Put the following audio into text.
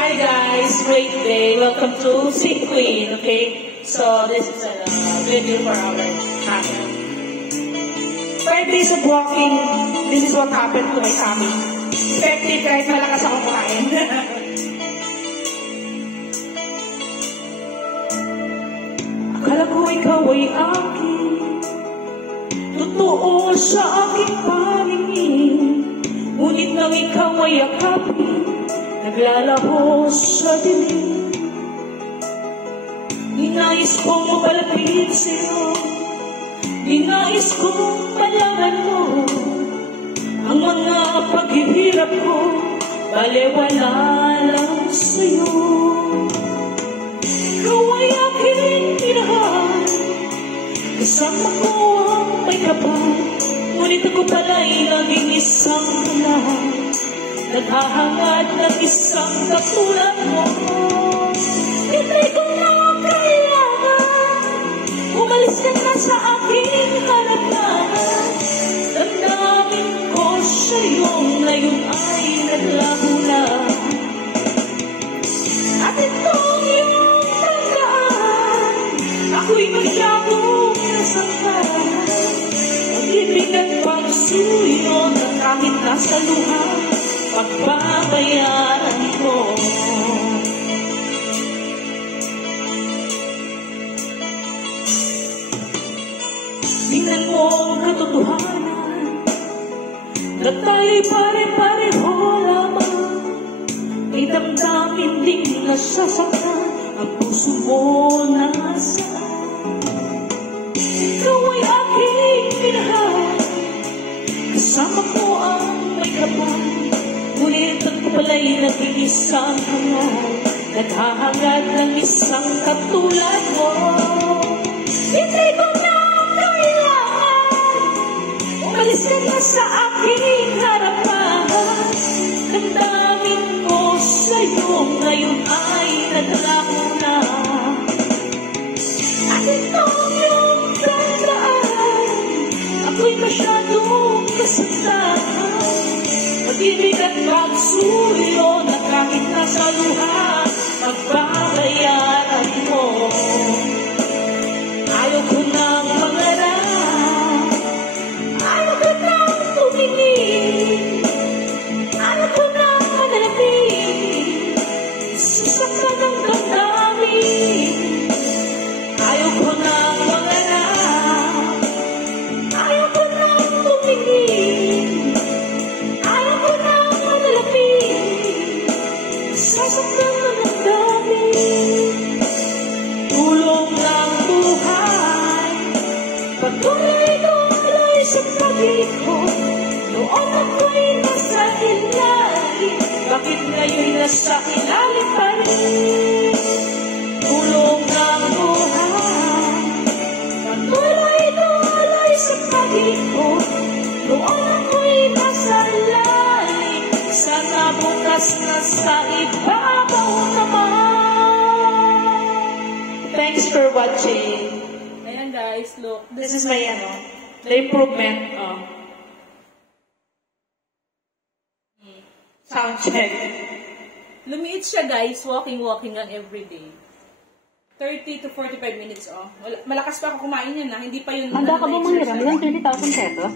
Hi guys, great day. Welcome to Sing Queen, okay? So this is a video for our channel. 5 days of walking, this is what happened to my tummy. Effective kahit malakas ako kumain. Akala ko ikaw ay akin, totoo sa aking paningin. Ngunit nang ikaw ay akapin, naglalaho sa dilim. Ninais kong mapalapit sa'yo, ninais kong malaman mo ang mga paghihirap ko, balewala lang sa'yo. Ikaw ay aking minahal, kasama ko ang may kapal, ngunit ako pala'y naging isang lahat, naghahangad ng isang katulad mo. Hindi ko na kailangan, umalis ka na sa aking harapan. Damdamin ko sa'yo, ngayon ay naglaho na. At itong iyong tandaan, ako'y masyadong nasaktan. Pag-ibig at pagsuyo na kahit nasa luha, pagbabayaran ko. Tingnan mo ang katotohanan na tayo'y pare-pareho lamang. May damdamin ding nasasaktan ang puso mo nasaan. Ikaw ay aking minahal, kasama ko ang may kapal, ngunit ako pala'y naging isang hangal, naghahangad ng isang katulad mo. Hindi ko na kailangan, umalis ka na sa aking harapan. Damdamin ko sa'yo, ngayon ay naglaho na. At itong iyong tandaan, ako'y masyadong kasaktan. Pag-ibig at pagsuyo na kahit nasa luha, magbabayaran mo. Ayaw ko nang mangarap, ayaw ko nang tumingin, ayaw ko nang manalapin, sasaktan ng damdamin. Ayaw ko nang mangarap, ayaw ko nang tumingin, ayaw ko nang manalapin, sasaktan ng damdamin. Tulong ng buhay, patuloy-tuloy sa pag-ikot. Noon ako'y nasa ilalim, bakit ngayon nasa ilalim pa rin? Tulong ng buhay, patuloy-tuloy sa pag-ikot. Noon ako'y nasa ilalim, sana bukas nasa ibabaw naman. Thanks for watching. Ayan guys, look. This is my the improvement. Sound check. Lumiit siya guys, walking lang everyday. 30 to 45 minutes, Malakas pa ako kumain yan, Hindi pa yun. Handa ka ba manghiram ng 20,000 pesos?